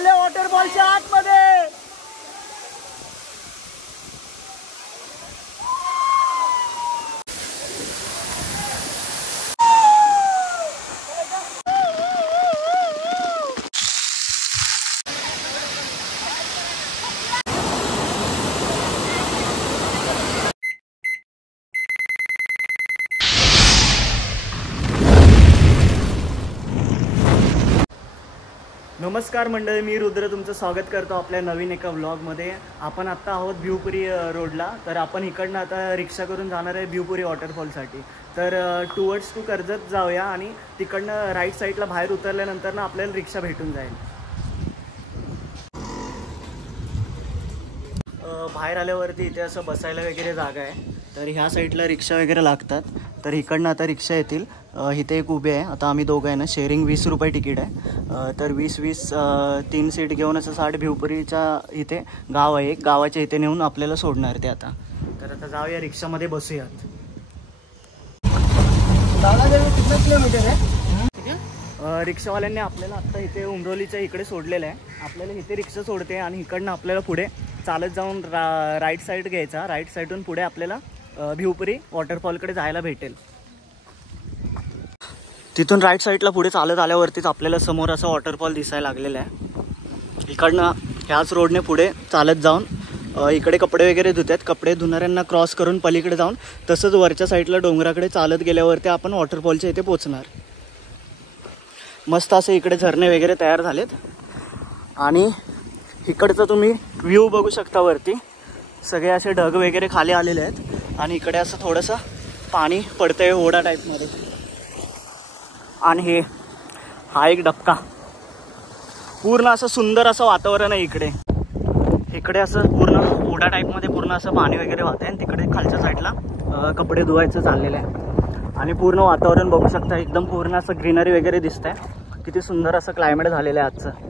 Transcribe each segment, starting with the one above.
चालले वॉटरफॉलच्या आतमध्ये। नमस्कार मंडळी, मी रुद्र तुमचं स्वागत करतो आपल्या नवीन एका व्लॉगमध्ये। आपण आत्ता आहोत भिवपुरी रोडला। तर आपण इकडनं आता रिक्षा करून जाणार आहे भिवपुरी वॉटरफॉलसाठी। तर टुवर्ड्स टू कर्जत जाऊया आणि तिकडनं राईट साईडला बाहेर उतरल्यानंतर ना आपल्याला रिक्षा भेटून जाईल। बाहेर आल्यावरती इथे असं बसायला वगैरे जागा आहे। तर ह्या साईडला रिक्षा वगैरे लागतात। तर इकडनं आता रिक्षा येतील। इथे एक उभे आहे। आता आम्ही दोघं आहे ना, शेअरिंग 20 रुपये तिकीट आहे। तर 20-20 3 सीट घेऊन असं 60 भिवपुरीच्या इथे गाव आहे, एक गावाच्या इथे नेऊन आपल्याला सोडणार ते आता। तर आता जाऊया, रिक्षामध्ये बसूयात। किती किलोमीटर आहे? रिक्षावाल्यांनी आपल्याला आत्ता इथे उमरोलीच्या इकडे सोडलेलं आहे। आपल्याला इथे रिक्षा सोडते आणि इकडनं आपल्याला पुढे चालत जाऊन राईट साईड घ्यायचा। राईट साईडून पुढे आपल्याला भिवपुरी वॉटरफॉलकडे जायला भेटेल। तिथून राईट साईडला पुढे चालत आल्यावरतीच आपल्याला समोर असं वॉटरफॉल दिसायला लागलेलं आहे। इकडनं ह्याच रोडने पुढे चालत जाऊन इकडे कपडे वगैरे धुतात। कपडे धुणाऱ्यांना क्रॉस करून पलीकडे जाऊन तसंच वरच्या साईडला डोंगराकडे चालत गेल्यावरती आपण वॉटरफॉलच्या इथे पोचणार। मस्त असे इकडे झरणे वगैरे तयार झालेत आणि इकडचं तुम्ही व्ह्यू बघू शकता। वरती सगळे असे ढग वगैरे खाली आलेले आहेत आणि इकडे असं थोडंसं पाणी पडतंय ओढा टाईपमध्ये। आणि हा एक डबका, पूर्ण असं सुंदर असं वातावरण आहे इकडे। इकडे असं पूर्ण ओढा टाईपमध्ये पूर्ण असं पाणी वगैरे वाहत आहे आणि तिकडे खालच्या साईडला कपडे धुवायचं चाललेलं आहे। आणि पूर्ण वातावरण बघू शकता, एकदम पूर्ण असं ग्रीनरी वगैरे दिसतंय। किती सुंदर असं क्लायमेट झालेलं आहे आजचं।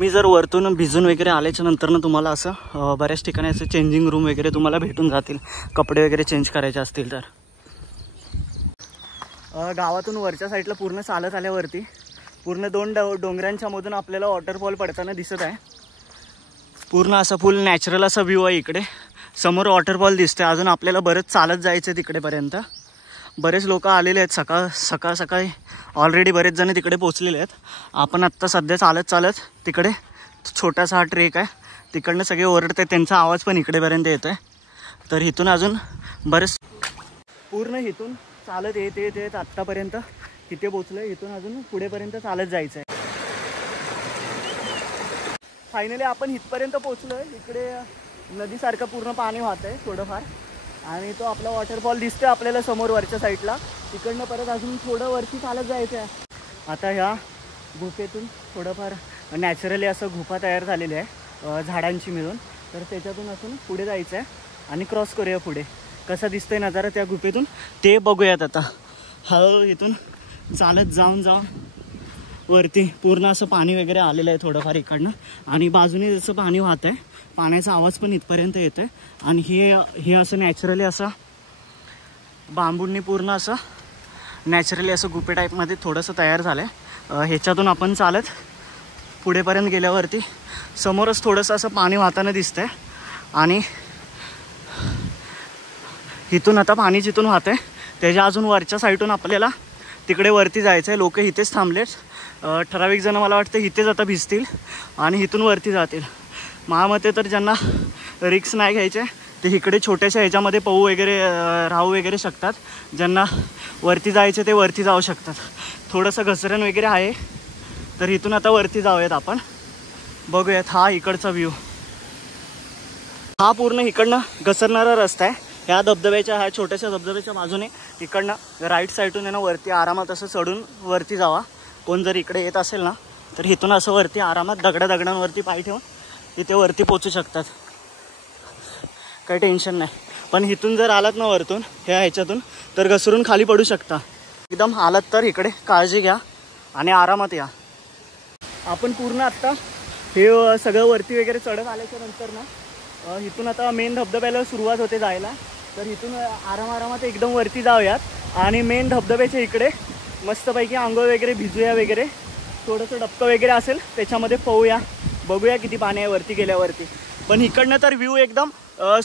मी जर वरतून भिजून वगैरे आल्याच्या नंतर ना तुम्हाला असं बऱ्याच ठिकाणी असं चेंजिंग रूम वगैरे तुम्हाला भेटून जातील, कपडे वगैरे चेंज करायचे असतील तर। गावातून वरच्या साईडला पूर्ण चालत आल्यावरती पूर्ण 2 डोंगरांच्या मधून आपल्याला वॉटरफॉल पडताना दिसत आहे। पूर्ण असा फुल नॅचरल असा व्ह्यू आहे इकडे। समोर वॉटरफॉल दिसते। अजून आपल्याला बरंच चालत जायचं आहे तिकडेपर्यंत। बरेच लोक आलेले आहेत सकाळी ऑलरेडी बरेच जण तिकडे पोचलेले आहेत। आपण आत्ता सध्या चालत तिकडे छोटासा हा ट्रेक आहे, तिकडनं सगळे ओरडतात, त्यांचा आवाज पण इकडेपर्यंत येतो आहे। तर इथून अजून बरेच पूर्ण इथून चालत येत आत्तापर्यंत इथे पोचलो। इथून अजून पुढेपर्यंत चालत जायचं आहे। फायनली आपण इथपर्यंत पोचलो आहे। इकडे नदीसारखं पूर्ण पाणी वाहत आहे थोडंफार आणि तो आपला वॉटरफॉल दिसतोय आपल्याला समोर वरच्या साईडला। तिकडनं परत अजून थोडं वरती चालत जायचं आहे। आता ह्या गुफेतून थोडंफार नॅचरली असं गुफा तयार झालेली आहे झाडांची मिळून। तर त्याच्यातून असून पुढे जायचं आहे आणि क्रॉस करूया पुढे। कसा दिसतोय नजारा त्या गुफेतून ते बघूयात आता। हळूहळू इथून चालत जाऊन वरती पूर्ण असं पाणी वगैरे आलेलं आहे थोडंफार इकडनं आणि बाजूने जसं पाणी वाहत आहे, पाण्याचा आवाज पण इथपर्यंत येतो आहे। आणि हे असं नॅचरली असं बांबूंनी पूर्ण असं नॅचरली असं गुफे टाईपमध्ये थोडंसं तयार झालं आहे। ह्याच्यातून आपण चालत पुढेपर्यंत गेल्यावरती समोरच थोडंसं असं पाणी वाहताना दिसतंय आणि इथून आता पाणी जिथून वाहत आहे त्याच्या अजून वरच्या साईडून आपल्याला तिकडे वरती जायचं आहे। लोक इथेच थांबलेत, ठराविक जण मला वाटतं इथेच आता भिजतील आणि इथून वरती जातील। माझ्या तर ज्यांना रिक्स नाही घ्यायचे ते इकडे छोट्याशा ह्याच्यामध्ये पाहू वगैरे राहू वगैरे शकतात। ज्यांना वरती जायचे ते वरती जाऊ शकतात। थोडंसं घसरण वगैरे आहे, तर इथून आता वरती जाऊयात आपण, बघूयात। हा इकडचा व्ह्यू, हा पूर्ण इकडनं घसरणारा रस्ता आहे। ह्या धबधब्याच्या, ह्या छोट्याशा धबधब्याच्या बाजूने इकडनं राईट साईडून आहे ना वरती आरामात असं चढून वरती जावा। कोण जर इकडे येत असेल ना तर इथून असं वरती आरामात दगडांवरती पाय ठेवून इथे वरती पोचू शकतात, काही टेन्शन नाही। पण इथून जर आलात ना वरतून ह्याच्यातून तर घसरून खाली पडू शकता। एकदम आलात तर इकडे काळजी घ्या आणि आरामात या। आपण पूर्ण आत्ता हे सगळं वरती वगैरे चढत आल्याच्या नंतर ना इथून आता मेन धबधब्याला सुरुवात होते जायला। तर इथून आरामात एकदम वरती जाऊयात आणि मेन धबधब्याच्या इकडे मस्तपैकी आंघोळ वगैरे भिजूया वगैरे थोडंसं डबकं वगैरे असेल त्याच्यामध्ये पोहूया, बघूया किती पाणी आहे वरती गेल्यावरती. पण इकडनं तर व्ह्यू एकदम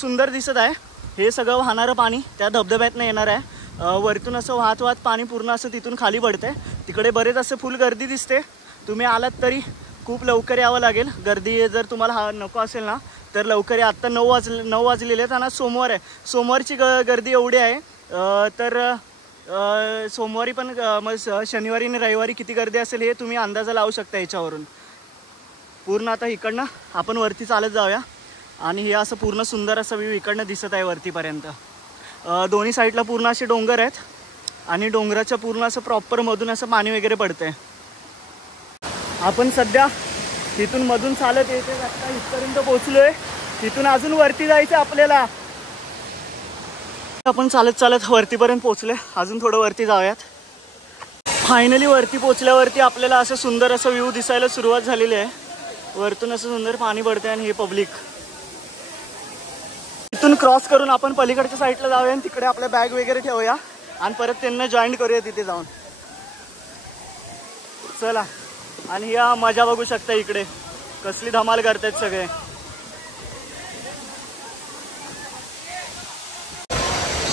सुंदर दिसत आहे. हे सगळं वाहणारं पाणी त्या धबधब्यातनं येणार आहे. वरतून असं वाहत वाहत पाणी पूर्ण असं तिथून खाली पडतंय. तिकडे बरेच असं फुल गर्दी दिसते. तुम्ही आलात तरी खूप लवकर यावं लागेल. गर्दी जर तुम्हाला नको असेल ना तर लवकर या. आत्ता 9 वाजलेले आहेत आणि सोमवार आहे. सोमवारची गर्दी एवढी आहे. तर सोमवारी पण मग शनिवारी आणि रविवारी किती गर्दी असेल हे तुम्ही अंदाजा लावू शकता याच्यावरून. पूर्ण आता इकडनं आपण वरती चालत जाऊया आणि हे असं पूर्ण सुंदर असं व्ह्यू इकडनं दिसत आहे वरतीपर्यंत. दोन्ही साईडला पूर्ण असे डोंगर आहेत आणि डोंगराच्या पूर्ण असं प्रॉपर मधून असं पाणी वगैरे पडतंय. आपण सध्या इथून मधून चालत येते आता इथपर्यंत पोहोचलोय. इथून अजून वरती जायचं आपल्याला. आपण चालत चालत वरतीपर्यंत पोहोचले. अजून थोडं वरती जाऊयात. फायनली वरती पोहोचल्यावरती आपल्याला असं सुंदर असं व्ह्यू दिसायला सुरुवात झालेली आहे. वरतून असं सुंदर पाणी पडतंय आणि हे पब्लिक. इथून क्रॉस करून आपण पलीकडच्या साईडला जाऊया आणि तिकडे आपल्या बॅग वगैरे ठेवूया आणि परत त्यांना जॉईन करूया तिथे जाऊन. चला. आणि या मजा बघू शकता इकडे कसली धमाल करतायत सगळे.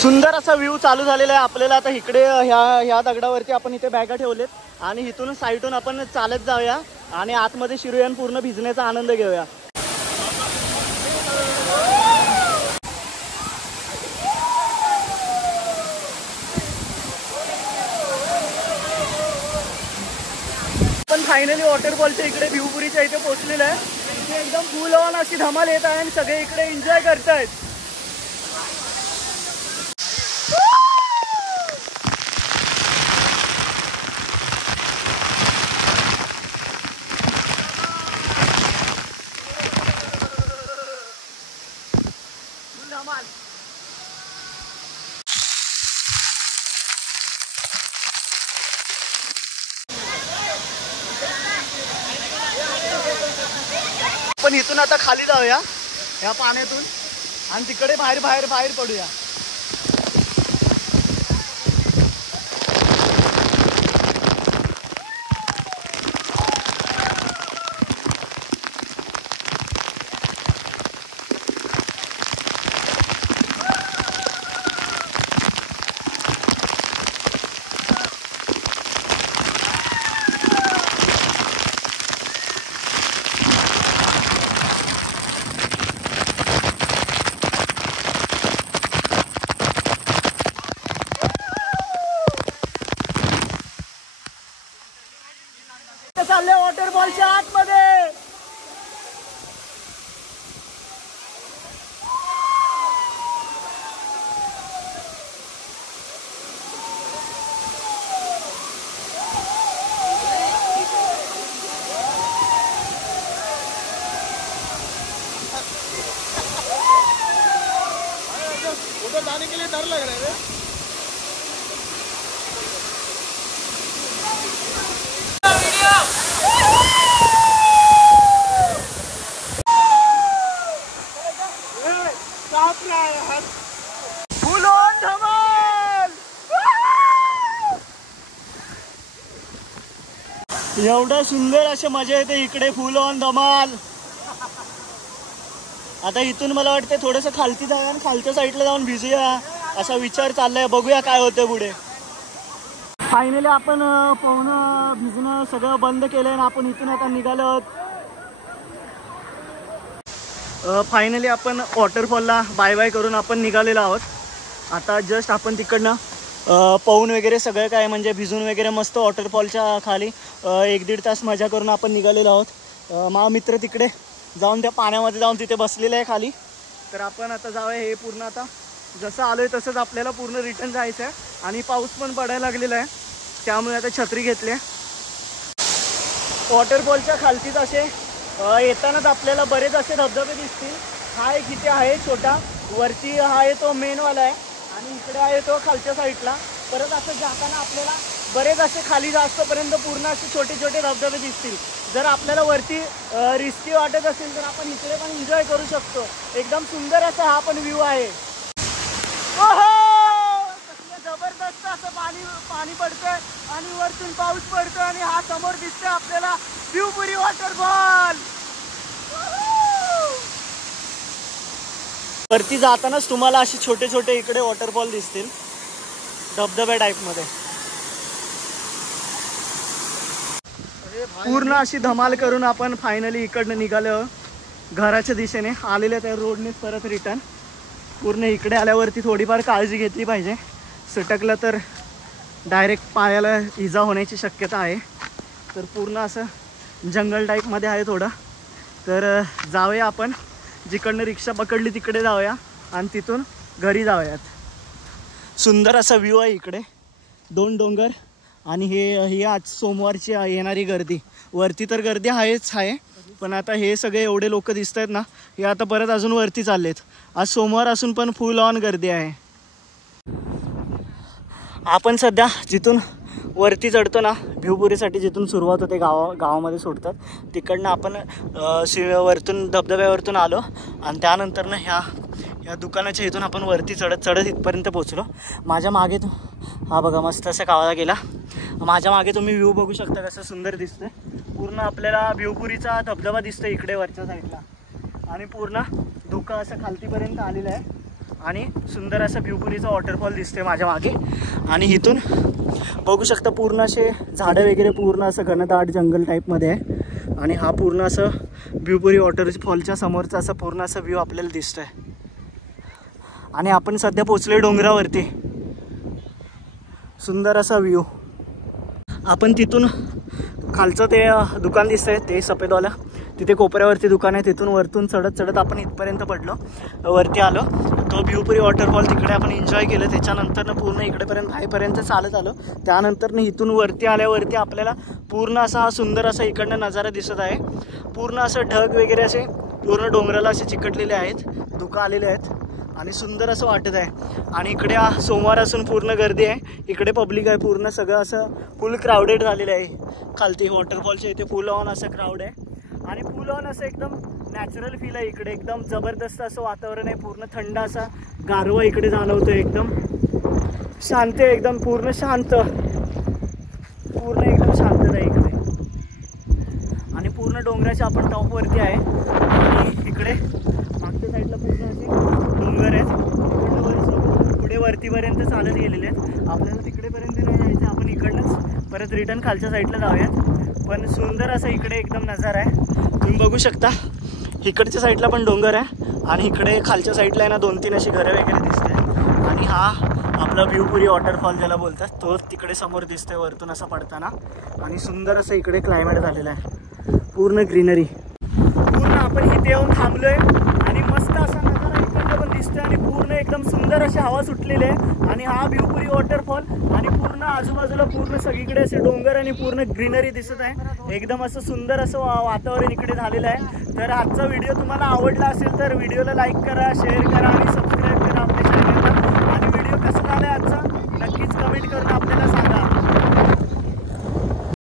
सुंदर असा व्ह्यू चालू झालेला आहे आपल्याला. आता इकडे ह्या दगडावरती आपण इथे बॅगा ठेवलेत आणि इथून साईडून आपण चालत जाऊया आणि आतमध्ये शिरूया आणि पूर्ण भिजण्याचा आनंद घेऊया. पण फायनली वॉटरफॉलच्या इकडे भिवपुरीच्या इथे पोहोचलेलं आहे. इथे एकदम फुल ऑन अशी धमाल येत आहे आणि सगळे इकडे एन्जॉय करतायत. पण इथून आता खाली जाऊया या पाण्यातून आणि तिकडे बाहेर पडूया. चालले वॉटरफॉलच्या आतमध्ये. उधर जाने के लिए डर लग रहा है. फुल ऑन धमाल. एवढं सुंदर अशी मजा येते इकडे. फुल ऑन धमाल. आता इथून मला वाटतं थोडंसं खालती जाऊया आणि खालच्या साईडला जाऊन भिजूया असा विचार चाललाय. बघूया काय होतं पुढे. फायनली आपण पोहणं भिजणं सगळं बंद केलं आणि आपण इथून आता निघालो आहोत. फायनली आपण वॉटरफॉलला बाय बाय करून आपण निघालेलो आहोत. आता जस्ट आपण तिकडनं पोहून वगैरे सगळं काय म्हणजे भिजून वगैरे मस्त वॉटरफॉलच्या खाली 1-1.5 तास मजा करून आपण निघालेलो आहोत. माझा मित्र तिकडे जाऊन त्या पाण्यामध्ये जाऊन तिथे बसलेलं आहे खाली. तर आपण आता जाऊया. हे पूर्ण आता जसं आलोय तसंच आपल्याला पूर्ण रिटर्न जायचं आहे आणि पाऊस पण पडायला लागलेला आहे त्यामुळे आता छत्री घेतली आहे. वॉटरफॉलच्या खालतीच असे येतानाच आपल्याला बरेच असे धबधबे दिसतील. हा एक इथे आहे छोटा, वरती हा आहे तो मेनवाला आहे आणि इकडे आहे तो खालच्या साईडला. परत असं जाताना आपल्याला बरेच असे खाली जास्तपर्यंत पूर्ण असे छोटे छोटे धबधबे दिसतील. जर आपल्याला वरती रिस्की वाटत असेल तर आपण इकडे पण एन्जॉय करू शकतो. एकदम सुंदर असा हा पण व्ह्यू आहे. ओहो, जबरदस्त असं पाणी पाणी पडतंय आणि वरतून पाऊस पडतोय आणि हा समोर दिसतोय आपल्याला भिवपुरी वॉटरफॉल. वरती जातानाच तुम्हाला असे छोटे छोटे इकडे वॉटरफॉल दिसतील धबधब्या टाईप मध्ये. पूर्ण अशी धमाल करून आपण फायनली इकडनं निघालो घराच्या दिशेने. आलेल्या त्या रोडने परत रिटर्न. पूर्ण इकडे आल्यावरती थोडीफार काळजी घेतली पाहिजे. सटकलं तर डायरेक्ट पायाला इजा होण्याची शक्यता आहे. तर पूर्ण असं जंगल टाईपमध्ये आहे थोडं. तर जाऊया आपण जिकडनं रिक्षा पकडली तिकडे जाऊया आणि तिथून घरी जाऊयात. सुंदर असा व्ह्यू आहे इकडे. 2 डोंगर आणि ही आज सोमवारची येणारी गर्दी. वरती तर गर्दी आहेच आहे पण आता हे सगळे एवढे लोक दिसत आहेत ना हे आता परत अजून वरती चाललेत. आज सोमवार असून पण फुल ऑन गर्दी आहे. आपण सध्या जिथून वरती चढतो ना भिवपुरीसाठी जिथून सुरुवात होते गावामध्ये सोडतात तिकडनं आपण वरतून धबधब्यावरतून आलो आणि त्यानंतर ना ह्या दुकानाच्या इथून आपण वरती चढत इथपर्यंत पोचलो. माझ्या मागे हा बघा मस्त असा कावळा गेला. माझ्या मागे तुम्ही व्ह्यू बघू शकता कसं सुंदर दिसतंय. पूर्ण आपल्याला भिवपुरीचा धबधबा दिसतोय इकडे वरच्या साईडला आणि पूर्ण धुकं असं खालतीपर्यंत आलेलं आहे आणि सुंदर असं भिवपुरीचा वॉटरफॉल दिसतोय माझ्या मागे. आणि इथून बघू शकता पूर्ण असे झाडं वगैरे पूर्ण असं घनदाट जंगल टाईपमध्ये आहे आणि हा पूर्ण असं भिवपुरी वॉटरफॉलच्या समोरचा असं पूर्ण असं व्ह्यू आपल्याला दिसतोय. आणि आपण सध्या पोचलोय डोंगरावरती. सुंदर असा व्ह्यू. आपण तिथून खालचं ते दुकान दिसतंय ते सफेदवाला तिथे कोपऱ्यावरती दुकान आहे. तिथून वरतून चढत आपण इथपर्यंत पडलो वरती आलो. तो भिवपुरी वॉटरफॉल तिकडे आपण एन्जॉय केलं. त्याच्यानंतर पूर्ण इकडेपर्यंत बाहेरपर्यंत चालत आलो. त्यानंतर इथून वरती आल्यावरती आपल्याला पूर्ण असा हा सुंदर असा इकडनं नजारा दिसत आहे. पूर्ण असं ढग वगैरे असे पूर्ण डोंगराला असे चिकटलेले आहेत धुकं आलेले आहेत आणि सुंदर असं वाटत आहे. आणि इकडे सोमवार असून पूर्ण गर्दी आहे. इकडे पब्लिक आहे पूर्ण सगळं असं फुल क्राऊडेड झालेलं आहे. खालती वॉटरफॉलच्या इथे फुल ऑन असं क्राऊड आहे आणि फुल ऑन असं एकदम नॅचरल फील आहे इकडे. एकदम जबरदस्त असं वातावरण आहे. पूर्ण थंड असा गारवा इकडे जाणवतो. एकदम शांत आहे एकदम पूर्ण शांत पूर्ण एकदम शांतता आहे इकडे. आणि पूर्ण डोंगराच्या आपण टॉपवरती आहे आणि इकडे मागच्या साईडला पूर्ण असे डोंगर आहेत. पुढे वरतीपर्यंत चालत गेलेले आहेत. आपल्याला तिकडेपर्यंत नाही जायचं. आपण इकडनंच परत रिटर्न खालच्या साईडला जाऊयात. पण सुंदर असं इकडे एकदम नजारा आहे. तुम्ही बघू शकता इकडच्या साईडला पण डोंगर आहे आणि इकडे खालच्या साईडला आहे ना 2-3 अशी घरं वगैरे दिसते. आणि हा आपला भिवपुरी वॉटरफॉल ज्याला बोलतात तो तिकडे समोर दिसतोय वरतून असं पडताना. आणि सुंदर असं इकडे क्लायमेट झालेलं आहे. पूर्ण ग्रीनरी. पूर्ण आपण इथे येऊन थांबलोय आणि मस्त असा नजारा इकडे पण दिसतोय आणि पूर्ण एकदम सुंदर अशी हवा सुटलेली आहे. आणि हा भिवपुरी वॉटरफॉल आणि पूर्ण आजूबाजूला पूर्ण सगळीकडे असे डोंगर आणि पूर्ण ग्रीनरी दिसत आहे. एकदम असं सुंदर असं वातावरण इकडे झालेलं आहे. तर आजचा व्हिडिओ तुम्हाला आवडला असेल तर व्हिडिओला लाईक करा, शेअर करा आणि सबस्क्राईब करा आपल्या चॅनलला. आणि व्हिडिओ कसा झाला आजचा नक्कीच कमेंट करा.